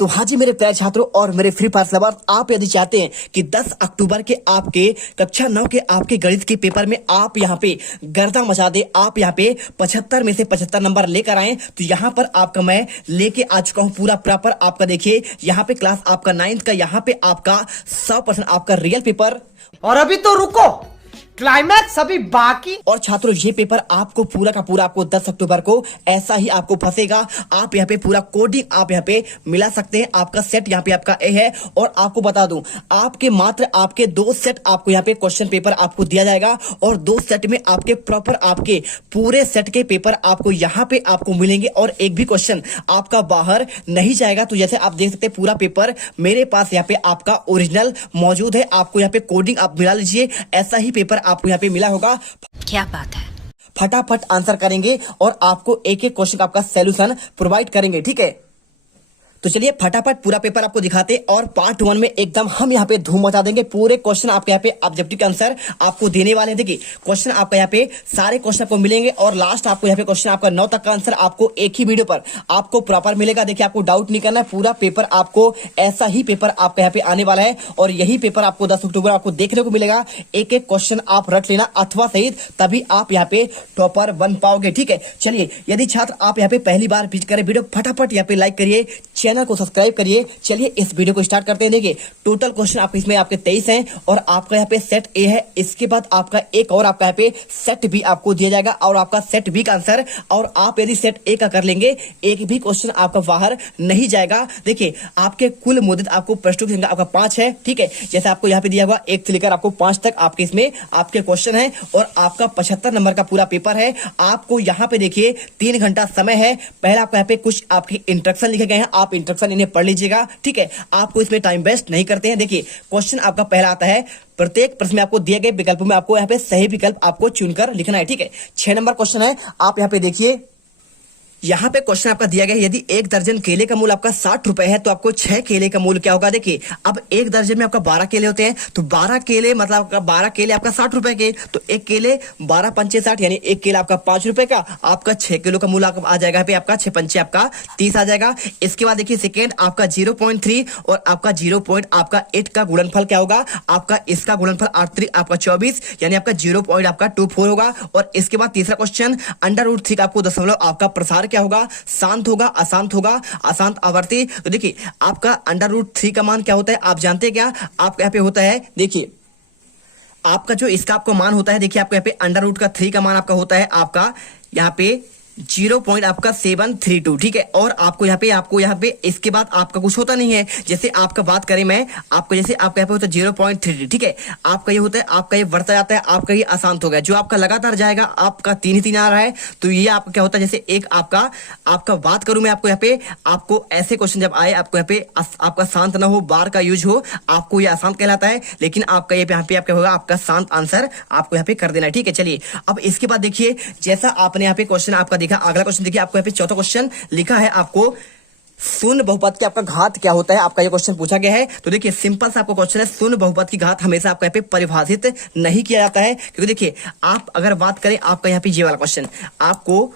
तो हाँ जी मेरे प्यारे छात्रों और मेरे फ्री फायर लवर्स, आप यदि चाहते हैं कि 10 अक्टूबर के आपके कक्षा 9 के आपके गणित के पेपर में आप यहाँ पे गर्दा मचा दे, आप यहाँ पे 75 में से 75 नंबर लेकर आए, तो यहाँ पर आपका मैं लेके आ चुका हूँ पूरा प्रॉपर। आपका देखिए यहाँ पे क्लास आपका 9th का, यहाँ पे आपका 100% आपका रियल पेपर। और अभी तो रुको, क्लाइमैक्स अभी बाकी। और छात्रों ये पेपर आपको पूरा का पूरा आपको 10 अक्टूबर को ऐसा ही आपको फंसेगा। आप यहाँ पे पूरा कोडिंग आप यहाँ पे मिला सकते हैं। आपका सेट यहाँ पे आपका ए है। और आपको बता दूं, आपके मात्र आपके 2 सेट आपको यहाँ पे क्वेश्चन पेपर आपको दिया जाएगा और 2 सेट में आपके प्रॉपर आपके पूरे सेट के पेपर आपको यहाँ पे आपको मिलेंगे और एक भी क्वेश्चन आपका बाहर नहीं जाएगा। तो जैसे आप देख सकते हैं पूरा पेपर मेरे पास यहाँ पे आपका ओरिजिनल मौजूद है। आपको यहाँ पे कोडिंग आप मिला लीजिए, ऐसा ही पेपर आपको यहाँ पे मिला होगा। क्या बात है। फटाफट आंसर करेंगे और आपको एक एक क्वेश्चन का आपका सॉल्यूशन प्रोवाइड करेंगे, ठीक है। तो चलिए फटाफट पूरा पेपर आपको दिखाते और पार्ट 1 में एकदम हम यहाँ पे धूम मचा देंगे। पूरे क्वेश्चन आपके यहाँ पे ऑब्जेक्टिव के आंसर आपको देने वाले हैं। देखिए क्वेश्चन आपका यहाँ पे सारे क्वेश्चन आपको मिलेंगे और लास्ट आपको यहाँ पे क्वेश्चन आपका 9 तक का आंसर आपको एक ही वीडियो पर आपको प्रॉपर मिलेगा। देखिए आपको डाउट नहीं करना है, पूरा पेपर आपको ऐसा ही पेपर आपका यहाँ पे आने वाला है और यही पेपर आपको 10 अक्टूबर आपको देखने को मिलेगा। एक एक क्वेश्चन आप रख लेना अथवा सहित, तभी आप यहाँ पे टॉपर बन पाओगे, ठीक है। चलिए यदि छात्र आप यहाँ पे पहली बार विजिट करें वीडियो, फटाफट यहाँ पे लाइक करिए, चैनल को सब्सक्राइब करिए। चलिए इस वीडियो को स्टार्ट करते हैं। देखिए टोटल क्वेश्चन आप इसमें आपके 23 हैं और आपका यहाँ पे सेट ए है। इसके बाद आपका एक और आपका यहाँ पे सेट बी आपको दिया जाएगा और आपका सेट बी का आंसर, और आप यदि सेट ए का कर लेंगे एक भी क्वेश्चन आपका बाहर नहीं जाएगा। देखिए आपके कुल मुद्दत आपको प्रश्नों की संख्या आपका 5 है, ठीक है। जैसे आपको यहाँ पे दिया हुआ 1 से लेकर आपको 5 तक आपके इसमें आपके क्वेश्चन है और आपका 75 नंबर का पूरा पेपर है। आपको यहाँ पे देखिए 3 घंटा समय है। पहले आपको यहाँ पे कुछ आपके इंस्ट्रक्शन लिखे गए हैं, आप इंस्ट्रक्शन इन्हें पढ़ लीजिएगा, ठीक है। आपको इसमें टाइम वेस्ट नहीं करते हैं। देखिए क्वेश्चन आपका पहला आता है, प्रत्येक प्रश्न में आपको दिए गए विकल्पों में आपको यहाँ पे सही विकल्प आपको चुनकर लिखना है, ठीक है। 6 नंबर क्वेश्चन है, आप यहाँ पे देखिए यहाँ पे क्वेश्चन आपका दिया गया है, यदि 1 दर्जन केले का मूल्य आपका 60 रुपए है तो आपको 6 केले का मूल्य क्या होगा। देखिए अब 1 दर्जन में आपका 12 केले होते हैं, तो 12 केले मतलब आपका 12 केले आपका 60 रुपए के, तो 1 केले 12 पंचे 60, यानी 1 केला आपका 5 रुपए का। आपका 6 किलो का मूल्य आ जाएगा पे आपका 6 पंचे आपका 30 आ जाएगा। इसके बाद देखिए सेकेंड आपका 0.3 और आपका 0.8 का गुणनफल क्या होगा, आपका इसका गुणनफल 8 आपका 24, यानी आपका 0.24 होगा। और इसके बाद तीसरा क्वेश्चन √3 का आपको दशमलव आपका प्रसार क्या होगा, शांत होगा, अशांत होगा, अशांत आवर्ती। तो देखिए आपका √3 का मान क्या होता है आप जानते हैं क्या, आपका यहाँ पे होता है, देखिए आपका जो इसका आपको मान होता है, देखिए आपको यहाँ पे √3 का मान आपका होता है आपका यहाँ पे 0.732, ठीक है। और आपको यहाँ पे इसके बाद आपका कुछ होता नहीं है। जैसे आपका बात करें मैं आपको, जैसे आपका यहाँ पे होता है 0.3, ठीक है। आपका ये होता है, आपका ये बढ़ता जाता है, आपका ये अशांत हो गया। जो आपका लगातार जाएगा आपका 3 ही 3 आ रहा है, तो ये आपका क्या होता है, जैसे एक आपका बात करूं मैं आपको यहाँ पे, आपको ऐसे क्वेश्चन जब आए आपको यहाँ पे आपका शांत ना हो, बार का यूज हो, आपको ये अशांत कहलाता है। लेकिन आपका यहाँ पे आपका होगा आपका शांत आंसर आपको यहाँ पे कर देना है, ठीक है। चलिए अब इसके बाद देखिए जैसा आपने यहाँ पे क्वेश्चन आपका अगला क्वेश्चन देखिए, आपको यहाँ पे चौथा क्वेश्चन लिखा है, आपको शून्य बहुपद के आपका घात क्या होता है, आपका ये क्वेश्चन पूछा गया है। तो देखिए सिंपल सा आपको क्वेश्चन है, शून्य बहुपद की घात हमेशा आपका यहाँ पे परिभाषित नहीं किया जाता है, क्योंकि देखिए आप अगर बात करें आपका यहाँ पे ये वाला क्वेश्चन, आपको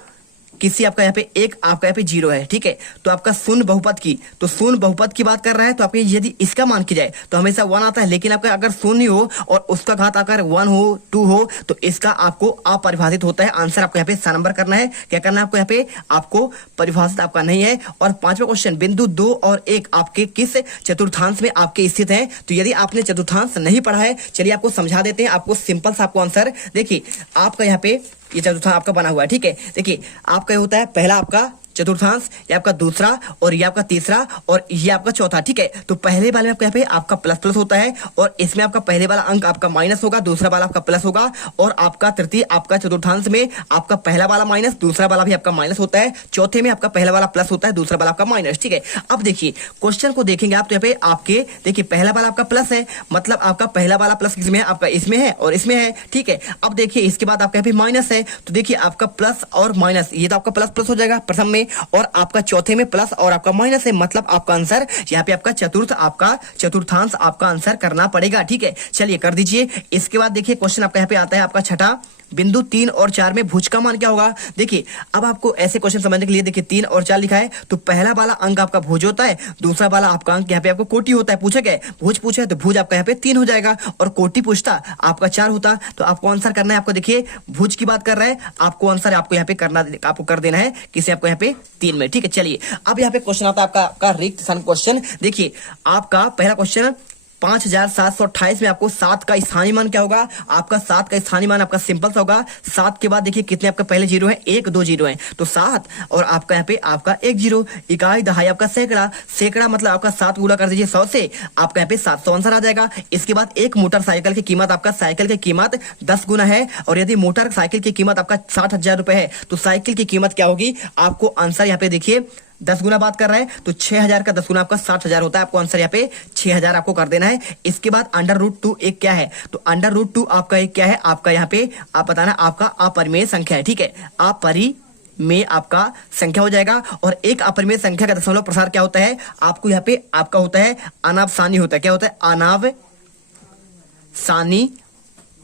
किसी आपका यहाँ पे एक आपका यहाँ पे 0 है, ठीक है। तो आपका शून्य बहुपद की, तो शून्य बहुपद की बात कर रहा है, तो आपके यदि इसका मान की जाए तो हमेशा 1 आता है। लेकिन आपका अगर शून्य हो और उसका घात अगर 1 हो 2 हो तो इसका आपको अपरिभाषित होता है। आंसर आपको यहाँ पे 7 नंबर करना है। क्या करना है आपको यहाँ पे, आपको परिभाषित आपका नहीं है। और 5वां क्वेश्चन, बिंदु 2 और 1 आपके किस चतुर्थांश में आपके स्थित है। तो यदि आपने चतुर्थांश नहीं पढ़ा है, चलिए आपको समझा देते हैं, आपको सिंपल सा आपको आंसर देखिए आपका यहाँ पे ये चतुर्थांश आपका बना हुआ है, ठीक है। देखिए आपका ये होता है पहला आपका चतुर्थांश, ये आपका दूसरा और ये आपका तीसरा और ये आपका चौथा, ठीक है। तो पहले वाले में आपका यहाँ पे आपका प्लस होता है और इसमें आपका पहले वाला अंक आपका माइनस होगा, दूसरा वाला आपका प्लस होगा। और आपका तृतीय आपका चतुर्थांश में आपका पहला वाला माइनस, दूसरा वाला भी आपका माइनस होता है। चौथे में आपका पहला वाला प्लस होता है, दूसरा वाला आपका माइनस, ठीक है। अब देखिए क्वेश्चन को देखेंगे आप, तो यहाँ पे आपके देखिए पहला वाला आपका प्लस है, मतलब आपका पहला वाला प्लस किसमें है, आपका इसमें है और इसमें है, ठीक है। अब देखिए इसके बाद आपका यहाँ पे माइनस है, तो देखिए आपका प्लस और माइनस, ये तो आपका प्लस हो जाएगा प्रथम में, और आपका चौथे में प्लस और आपका माइनस है, मतलब आपका आंसर यहाँ पे आपका चतुर्थांश आपका आंसर करना पड़ेगा, ठीक है। चलिए कर दीजिए। इसके बाद देखिए क्वेश्चन आपका यहाँ पे आता है आपका छठा, बिंदु 3 और 4 में भुज का मान क्या होगा। देखिए अब आपको ऐसे क्वेश्चन समझने के लिए देखिए 3 और 4 लिखा है तो पहला वाला अंक आपका भुज होता है, दूसरा वाला आपका अंक यहाँ पे आपको कोटि होता है। पूछा गया भुज पूछा है तो भुज आपका यहाँ पे 3 हो जाएगा और कोटि पूछता आपका 4 होता। तो आपको आंसर करना है, आपको देखिए भुज की बात कर रहा है, आपको आंसर आपको यहाँ पे करना, आपको कर देना है किसे, आपको यहाँ पे 3 में। ठीक है चलिए अब यहाँ पे क्वेश्चन आता है आपका रिक्त स्थान क्वेश्चन। देखिए आपका पहला क्वेश्चन 5728 में आपको 7 का स्थानीय मान क्या होगा। आपका 7 का स्थानीय मान आपका सिंपल सा होगा। 7 के बाद देखिए कितने आपका पहले जीरो है, 1 2 जीरो है तो 7 और आपका यहाँ पे आपका 1 जीरो। इकाई दहाई आपका सैकड़ा, सैकड़ा मतलब आपका 7 गुणा कर दीजिए 100 से, आपका यहाँ पे 700 आंसर आ जाएगा। इसके बाद एक मोटरसाइकिल की कीमत, आपका साइकिल की कीमत 10 गुना है और यदि मोटरसाइकिल की कीमत आपका 60,000 रुपए है तो साइकिल की कीमत क्या होगी। आपको आंसर यहाँ पे देखिए 10 गुना बात कर रहा है तो 6000 का 10 गुना आपका 60,000 होता है। आपको आंसर यहाँ पे 6000 आपको कर देना है। इसके बाद √2 एक क्या है, तो √2 आपका एक क्या है, आपका यहाँ पे आप बताना आपका अपरिमेय संख्या है। ठीक है अपरिमेय आपका संख्या हो जाएगा और एक अपरिमेय संख्या का दशमलव प्रसार क्या होता है, आपको यहाँ पे आपका होता है अनावसानी होता है। क्या होता है अनावसानी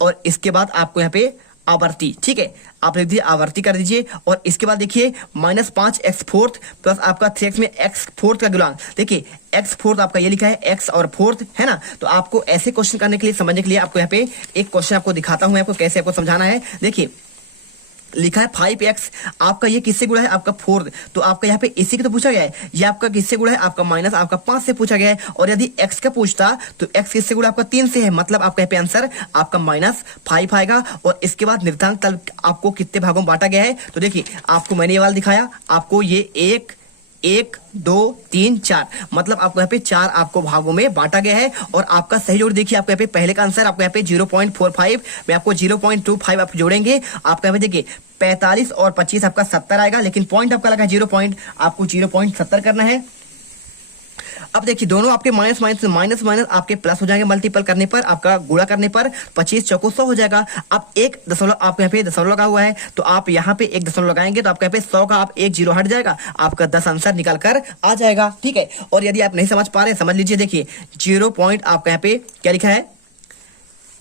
और इसके बाद आपको यहाँ पे आवर्ती। ठीक है आप लिख दीजिए आवर्ती कर दीजिए और इसके बाद देखिए -5x4 प्लस आपका 3x में x4 का गुणांक। देखिए x4 आपका ये लिखा है x और 4 है ना। तो आपको ऐसे क्वेश्चन करने के लिए, समझने के लिए आपको यहाँ पे एक क्वेश्चन आपको दिखाता हूं, आपको कैसे आपको समझाना है। देखिए लिखा है 5x, आपका ये किससे गुणा है, आपका 4, तो आपका यहाँ पे इसी की तो पूछा गया है। ये आपका किससे गुणा है, आपका माइनस आपका 5 से पूछा गया है। और यदि x का पूछता तो x किससे गुणा, आपका 3 से है, मतलब आपका यहाँ पे आंसर आपका -5 आएगा। और इसके बाद निर्धारक तल आपको कितने भागों में बांटा गया है, तो देखिए आपको मैंने ये वाला दिखाया, आपको ये 1 1 2 3 4 मतलब आपको यहाँ पे 4 आपको भागों में बांटा गया है। और आपका सही जोड़ देखिए, आपको यहाँ पे पहले का आंसर आपको यहाँ पे 0.45 में आपको 0.25 आप जोड़ेंगे, आपका यहाँ पे देखिए 45 और 25 आपका 70 आएगा, लेकिन पॉइंट आपका लगा 0 पॉइंट, आपको 0.70 करना है। अब देखिए दोनों आपके माइनस माइनस आपके प्लस हो जाएंगे मल्टीपल करने पर, आपका गुणा करने पर 25 चौको 100 हो जाएगा। अब एक दशमलव आपको यहाँ पे दशमलव लगा हुआ है तो आप यहाँ पे एक दशमलव लगाएंगे तो आपका यहाँ पे 100 का आप 1 जीरो हट जाएगा, आपका 10 आंसर निकल कर आ जाएगा। ठीक है और यदि आप नहीं समझ पा रहे समझ लीजिए, देखिए 0 पॉइंट आपका यहाँ पे क्या लिखा है,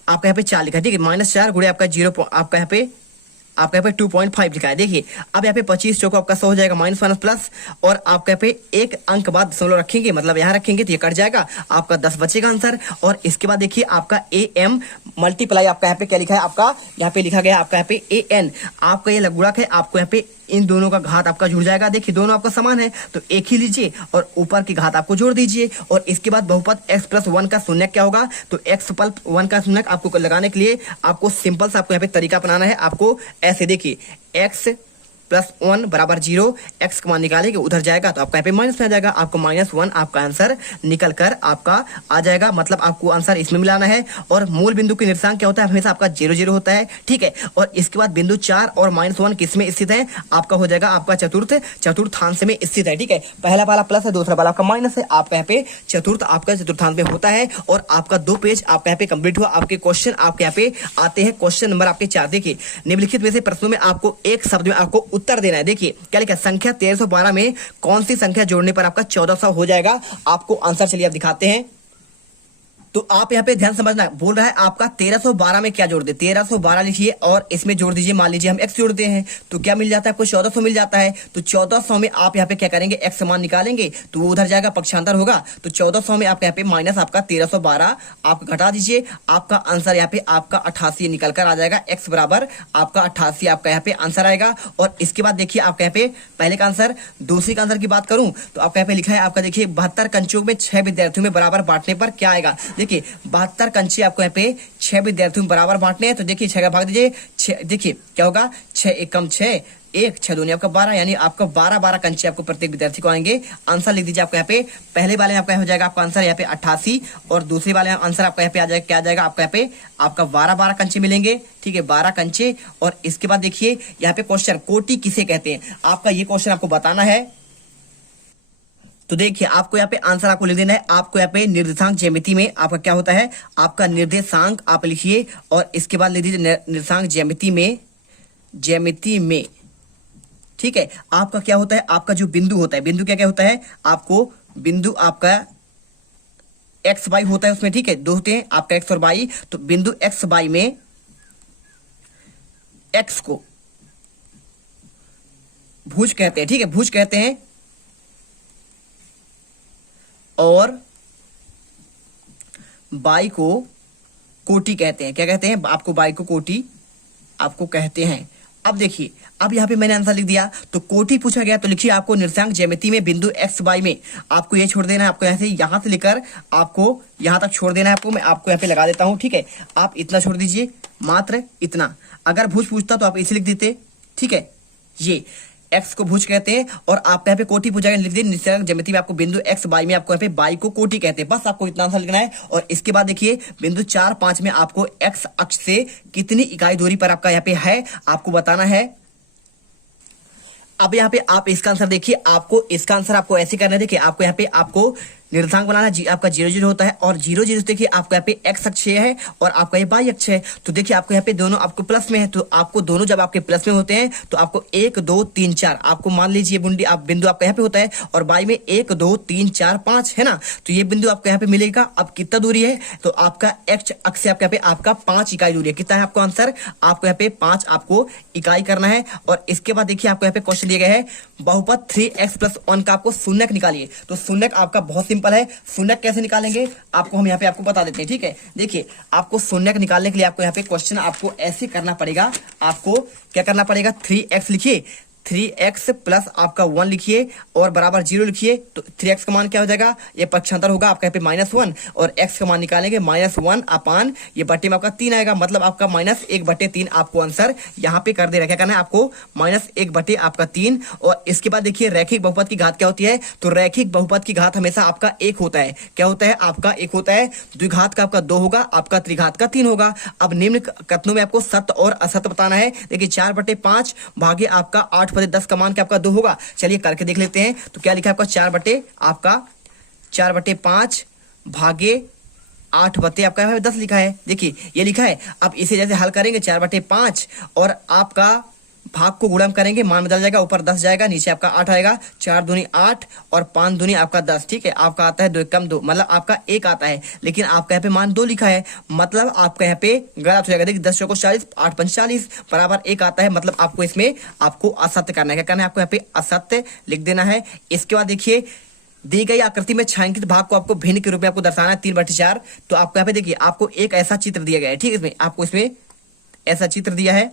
आपका यहाँ पे 4 लिखा है। ठीक है -4 गुणे आपका 0 आपका यहाँ पे 2.5 लिखा है। देखिए अब यहाँ पे 25 चौको आपका 100 हो जाएगा, माइनस माइनस प्लस, और आपका यहाँ पे एक अंक बाद दशमलव रखेंगे, मतलब यहाँ रखेंगे तो ये कट जाएगा, आपका 10 बचेगा आंसर। और इसके बाद देखिए आपका AM मल्टीप्लाई आपका यहाँ पे क्या लिखा है, आपका यहाँ पे लिखा गया आपका यहाँ पे AN, आपका ये लघुगणक है, आपको यहाँ पे इन दोनों का घात आपका जुड़ जाएगा। देखिए दोनों आपका समान है तो एक ही लीजिए और ऊपर की घात आपको जोड़ दीजिए। और इसके बाद बहुपद x+1 का शून्यक क्या होगा, तो x+1 का शून्यक आपको लगाने के लिए आपको सिंपल सा आपको यहाँ पे तरीका अपनाना है। आपको ऐसे देखिए x+1 बराबर 0, x का मान निकालेंगे उधर जाएगा तो आपका यहाँ पे माइनस में आ जाएगा, आपको -1 आपका आंसर निकल कर आपका आ जाएगा, मतलब आपको आंसर इसमें मिलाना है। और मूल बिंदु की निर्देशांक क्या होता है, हमेशा आपका 0 0 होता है। ठीक है और इसके बाद बिंदु 4 और -1 किस में स्थित है, आपका हो जाएगा आपका चतुर्थांश में स्थित है। ठीक है पहला वाला प्लस है, दूसरा वाला आपका माइनस है, आपका यहाँ पे चतुर्थांश में होता है। और आपका 2 पेज आपका यहाँ पे कंप्लीट हुआ। आपके क्वेश्चन आपके यहाँ पे आते हैं, क्वेश्चन नंबर आपके 4। देखिए निम्नलिखित में से प्रश्नों में आपको एक शब्द में आपको उत्तर देना है। देखिए क्या लिखा है, संख्या 1312 में कौन सी संख्या जोड़ने पर आपका 1400 हो जाएगा, आपको आंसर चलिए आप दिखाते हैं। तो आप यहाँ पे ध्यान समझना, बोल रहा है आपका 1312 में क्या जोड़ दे, 1312 लिखिए और इसमें जोड़ दीजिए, मान लीजिए हम x जोड़ते हैं तो क्या मिल जाता है, आपको 1400 मिल जाता है। तो 1400 में आप यहाँ पे क्या करेंगे, x मान निकालेंगे तो वो उधर जाएगा, पक्षांतर होगा। तो 1400 में आपका यहाँ पे माइनस आपका 1312 आप घटा दीजिए, आपका आंसर यहाँ पे आपका 88 निकल कर आ जाएगा। x बराबर आपका 88 आपका यहाँ पे आंसर आएगा। और इसके बाद देखिए आपका यहाँ पे पहले का आंसर, दूसरे का आंसर की बात करूं तो आपका यहाँ पे लिखा है, आपका देखिए 72 कंचों में 6 विद्यार्थियों में बराबर बांटने पर क्या आएगा। देखिए 72 कंचे आपको यहाँ पे 6 विद्यार्थियों में बराबर बांटने हैं तो देखिए 6 का भाग दीजिए, 6 देखिए क्या होगा, 6 1 कम 6 1 6 दूनी आपका 12, यानी आपका 12 कंचे आपको प्रत्येक विद्यार्थी को आएंगे। आंसर लिख दीजिए आपको यहाँ पे, पहले वाले में आपका हो जाएगा आपका आंसर यहाँ पे 88 और दूसरे वाले में आंसर आपका यहाँ पे आ जाएगा, क्या आ जाएगा आपका यहाँ पे आपका 12 कंचे मिलेंगे। ठीक है 12 कंचे। और इसके बाद देखिए यहाँ पे क्वेश्चन कोटि किसे कहते हैं, आपका ये क्वेश्चन आपको बताना है। तो देखिए आपको यहाँ पे आंसर आपको लिख देना है, आपको यहाँ पे निर्देशांक ज्यामिति में आपका क्या होता है, आपका निर्देशांक आप लिखिए और इसके बाद लिख दीजिए निर्देशांक ज्यामिति में। ठीक है आपका क्या होता है, आपका जो बिंदु होता है, बिंदु क्या क्या होता है, आपको बिंदु आपका एक्स वाई होता है उसमें। ठीक है दो होते हैं आपका एक्स और वाई, तो बिंदु एक्स वाई में एक्स को भुज कहते हैं, ठीक है, भुज कहते हैं, और बाई को कोटि कहते हैं। क्या कहते हैं? आपको बाई को कोटि आपको कहते हैं। अब देखिए, अब यहाँ पे मैंने आंसर लिख दिया, तो कोटि पूछा गया तो लिखिए आपको निर्देशांक ज्यामिति में बिंदु एक्स वाई में आपको ये छोड़ देना है, आपको यहाँ से लेकर आपको यहाँ तक छोड़ देना है आपको। मैं आपको यहाँ पे लगा देता हूँ, ठीक है, आप इतना छोड़ दीजिए, मात्र इतना। अगर भुज पूछता तो आप इसे लिख देते, ठीक है, ये एक्स को भुज कहते हैं, और आप यहाँ पे कोटि पूछा गया लिख दिए निर्देशांक ज्यामिति में आपको बिंदु एक्स वाई में आपको यहाँ पे बाई को कोटि कहते हैं। बस आपको इतना आंसर लिखना है। और इसके बाद देखिए बिंदु 4, 5 में आपको एक्स अक्ष से कितनी इकाई दूरी पर आपका यहाँ पे है आपको बताना है। अब यहाँ पे आप इसका आंसर देखिए, आपको इसका आंसर आपको ऐसे करना है। देखिए आपको यहाँ पे आपको निर्देशांक बनाना है, आपका 0 0 होता है, और 0 0 देखिए आपको यहाँ पे एक्स अक्ष है और आपका ये वाई अक्ष है। तो देखिए आपको यहाँ पे दोनों आपको प्लस में है, तो आपको दोनों जब आपके प्लस में होते हैं तो आपको 1 2 3 4 आपको मान लीजिए बुंडी आप बिंदु आपका यहाँ पे होता है, और बाई में 1 2 3 4 5 है ना, तो ये बिंदु आपको यहाँ पे मिलेगा। अब कितना दूरी है? तो आपका एक्स अक्ष से आपके यहाँ पे आपका 5 इकाई दूरी है। कितना है आपको आंसर? आपको यहाँ पे 5 आपको इकाई करना है। और इसके बाद देखिए आपको यहाँ पे क्वेश्चन दिया गया है बहुपद 3x+1 का आपको शून्यक निकालिए। तो शून्यक आपका बहुत सिंपल है। शून्यक कैसे निकालेंगे आपको हम यहाँ पे आपको बता देते हैं, ठीक है। देखिए आपको शून्यक निकालने के लिए आपको यहाँ पे क्वेश्चन आपको ऐसे करना पड़ेगा। आपको क्या करना पड़ेगा? 3x लिखिए, 3x प्लस आपका 1 लिखिए और बराबर 0 लिखिए। तो 3x का मान क्या हो जाएगा? ये पक्षांतर होगा आपका यहाँ पे -1, और x का मान निकालेंगे -1 अपान ये बट्टे में आपका 3 आएगा, मतलब आपका -1/3 आपको आंसर यहाँ पे कर दे रहा है। क्या करना है आपको? -1/3। और इसके बाद देखिए रैखिक बहुपद की घात क्या होती है? तो रैखिक बहुपद की घात हमेशा आपका 1 होता है। क्या होता है? आपका 1 होता है। द्विघात का आपका 2 होगा, आपका त्रिघात का 3 होगा। अब निम्न कथनों में आपको सत्य और असत्य बताना है। देखिए 4/5 भागे आपका 8/10 का मान क्या आपका 2 होगा। चलिए करके देख लेते हैं। तो क्या लिखा है आपका? 4/5 भागे 8 आपका यहाँ पे 10 लिखा है। देखिए ये लिखा है। अब इसे जैसे हल करेंगे 4/5 और आपका भाग को गुणा करेंगे, मान बदल जाएगा, ऊपर 10 जाएगा, नीचे आपका 8 आएगा। 4 दूनी 8 और 5 दूनी आपका 10, ठीक है। आपका आता है 2 कम 2, मतलब आपका 1 आता है, लेकिन आपका यहाँ पे मान 2 लिखा है, मतलब आपका यहाँ पे गलत हो जाएगा। देखिए 10 चौको 40, 8 पंच 40 बराबर 1 आता है, मतलब आपको इसमें आपको असत्य करना है। क्या करना है आपको? यहाँ पे असत्य लिख देना है। इसके बाद देखिए दी गई आकृति में छायांकित भाग को आपको भिन्न के रूप में आपको दर्शाना है 3/4। तो आपको यहाँ पे देखिए आपको एक ऐसा चित्र दिया गया है, ठीक है। इसमें आपको इसमें ऐसा चित्र दिया है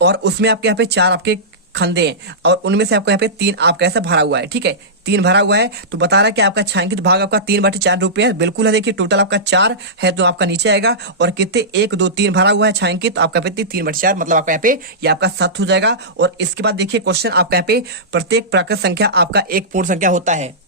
और उसमें आपके यहाँ पे 4 आपके खंदे हैं, और उनमें से आपको यहाँ पे 3 आपका ऐसा भरा हुआ है, ठीक है। 3 भरा हुआ है, तो बता रहा है कि आपका छायांकित भाग आपका 3/4 रूप में है। बिल्कुल है। देखिए टोटल आपका 4 है, तो आपका नीचे आएगा, और कितने 1 2 3 भरा हुआ है छायांकित आपका पे 3/4, मतलब आपका यहाँ पे ये आपका सत्य हो जाएगा। और इसके बाद देखिए क्वेश्चन आपका यहाँ पे प्रत्येक प्राकृत संख्या आपका एक पूर्ण संख्या होता है।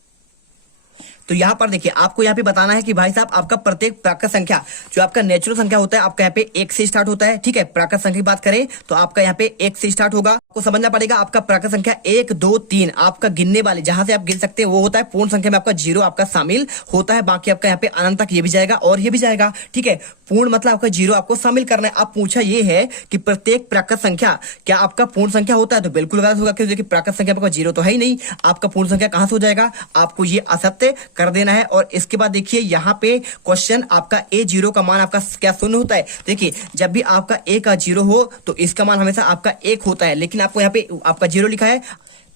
तो यहाँ पर देखिए आपको यहाँ पे बताना है कि भाई साहब आपका प्रत्येक प्राकृत संख्या जो आपका नेचुरल संख्या होता है आपका यहाँ पे 1 से स्टार्ट होता है, ठीक है। प्राकृत संख्या की बात करें तो आपका यहाँ पे 1 से स्टार्ट होगा। आपको समझना पड़ेगा आपका प्राकृत संख्या 1 2 3 आपका गिनने वाले जहां से आप गिन सकते हैं वो होता है। पूर्ण संख्या में आपका 0 आपका शामिल होता है, बाकी आपका यहाँ पे अनंत तक ये भी जाएगा और ये भी जाएगा, ठीक है। पूर्ण मतलब आपका 0 आपको शामिल करना है। अब पूछा ये है कि प्रत्येक प्राकृत संख्या क्या आपका पूर्ण संख्या होता है? तो बिल्कुल गलत होगा, क्योंकि देखिए प्राकृत संख्या आपका 0 तो है ही नहीं, आपका पूर्ण संख्या कहां से हो जाएगा? आपको ये असत्य कर देना है। और इसके बाद देखिए यहाँ पे क्वेश्चन आपका a0 का मान आपका क्या शून्य होता है? देखिए जब भी आपका a का 0 हो तो इसका मान हमेशा आपका 1 होता है, लेकिन आपको यहाँ पे आपका 0 लिखा है,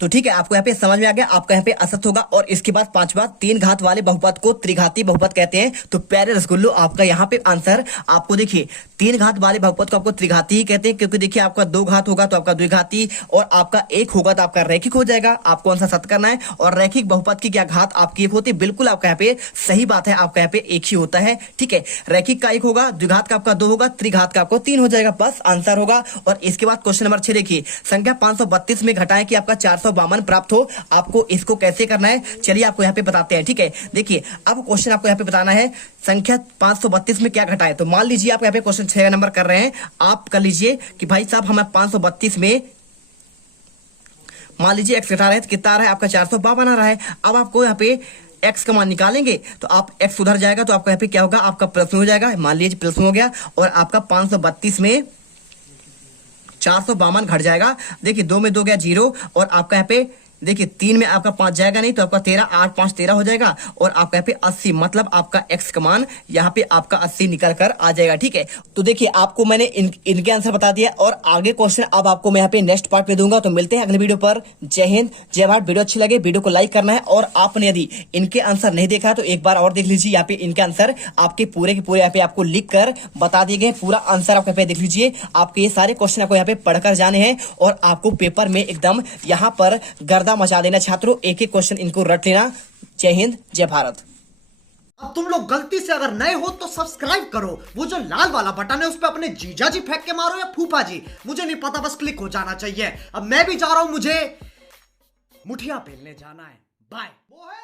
तो ठीक है आपको यहाँ पे समझ में आ गया, आपका यहाँ पे असत्य होगा। और इसके बाद 5वां 3 घात वाले बहुपद को त्रिघाती बहुपद कहते हैं। तो प्यारे रसगुल्लो आपका यहाँ पे आंसर आपको देखिए 3 घात वाले बहुपद को आपको त्रिघाती ही कहते हैं, क्योंकि देखिए आपका 2 घात होगा तो आपका द्विघाती, और आपका 1 होगा तो आपका रैखिक हो जाएगा। आपको आंसर सत्य करना है। और रैखिक बहुपद की क्या घात आपकी 1 होती है? बिल्कुल आपका यहाँ पे सही बात है, आपका यहाँ पे 1 ही होता है, ठीक है। रैखिक का 1 होगा, द्विघात का आपका 2 होगा, त्रिघात का आपको 3 हो जाएगा, बस आंसर होगा। और इसके बाद क्वेश्चन नंबर 6 देखिए, संख्या 532 में घटाएं कि आपका 452 प्राप्त हो। आपको इसको कैसे करना है चलिए आपको यहाँ पे बताते हैं, ठीक है। देखिए अब क्वेश्चन आपको यहाँ पे बताना है संख्या 532 में क्या घटाए। तो मान लीजिए आप यहाँ पे क्वेश्चन 6 नंबर कर रहे हैं, आप कर लीजिए कि भाई साहब हमें 532 में मान लीजिए x घटा रहे हैं, तो कितना आ रहा है आपका 452 आ रहा है। अब आपको यहाँ पे x का मान निकालेंगे तो आप x उधर जाएगा तो आपका यहाँ पे क्या होगा? आपका प्लस में हो जाएगा, मान लीजिए प्लस में हो गया, और आपका 532 में 452 घट जाएगा। देखिए 2 में 2 गया 0, और आपका यहाँ पे देखिए 3 में आपका 5 जाएगा नहीं, तो आपका 13, 8 5 13 हो जाएगा, और आपका यहाँ पे 80, मतलब आपका एक्स का मान यहाँ पे आपका 80 निकल कर आ जाएगा। ठीक है, तो देखिए आपको मैंने इनके आंसर बता दिया, और आगे क्वेश्चन अब आपको मैं यहाँ पे नेक्स्ट पार्ट में दूंगा। तो मिलते हैं अगले वीडियो पर। जय हिंद, जय भारत। वीडियो अच्छी लगे वीडियो को लाइक करना है, और आपने यदि इनके आंसर नहीं देखा तो एक बार और देख लीजिए। यहाँ पे इनके आंसर आपके पूरे के पूरे यहाँ पे आपको लिख कर बता दिए गए, पूरा आंसर आप यहाँ पे देख लीजिए। आपके ये सारे क्वेश्चन आपको यहाँ पे पढ़कर जाने हैं, और आपको पेपर में एकदम यहाँ पर गर्दा मचा देना। छात्रों एक एक क्वेश्चन इनको रट लेना। जय हिंद, जय भारत। अब तुम लोग गलती से अगर नए हो तो सब्सक्राइब करो, वो जो लाल वाला बटन है उस पर अपने जीजा जी फेंक के मारो या फूफा जी, मुझे नहीं पता, बस क्लिक हो जाना चाहिए। अब मैं भी जा रहा हूं, मुझे मुठिया पेलने जाना है। बाय। वो है